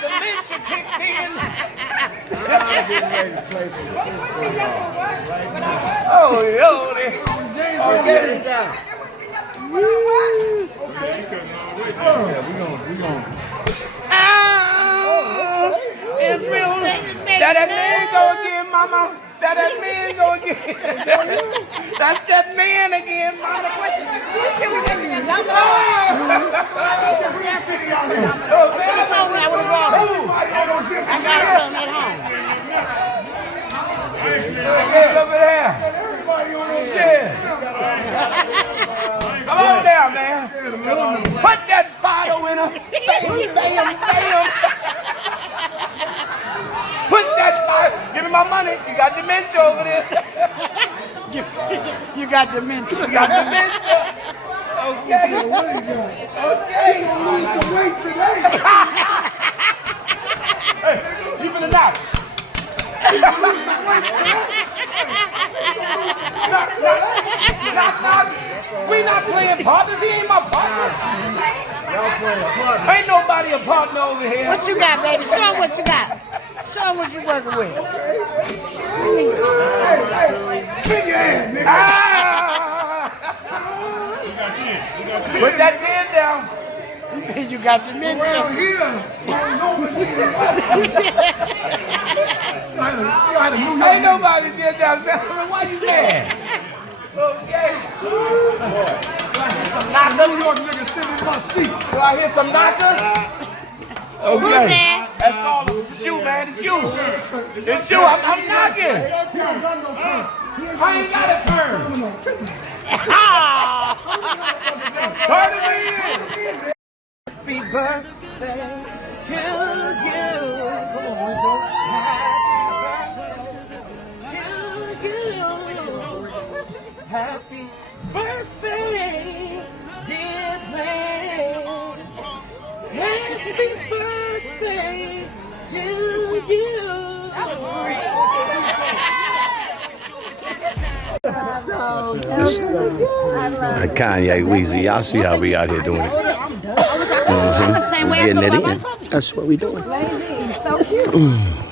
dementia kicked in. Oh, Lordy. Okay. It's real. That man go again, mama. That man go again. That's that man again, mama. Over there. Come on down, man. Put that bottle in her. Bam, bam, bam. Put that bottle. Give me my money. You got dementia over there. You got dementia. You got dementia. Okay. Okay. You lose some weight today. Hey, you finna die. We not playing partners. He ain't my partner. Ain't nobody a partner over here. What you got, baby? Show them what you got. Show them what you working with. Big ass, nigga. Put that 10 down. You got dementia. Around here, Ain't nobody did that. Why you mad? Okay. New York nigga sitting in my seat. Do I hear some knockers? Okay. That's all. It's you, man. It's you. It's you. I'm knocking. I ain't got to turn. Turn it in. Happy birthday to you. Happy birthday, dear man. Happy birthday to you. Kanye, Weezy, y'all see how we out here doing it. We getting it in. That's what we doing. So cute.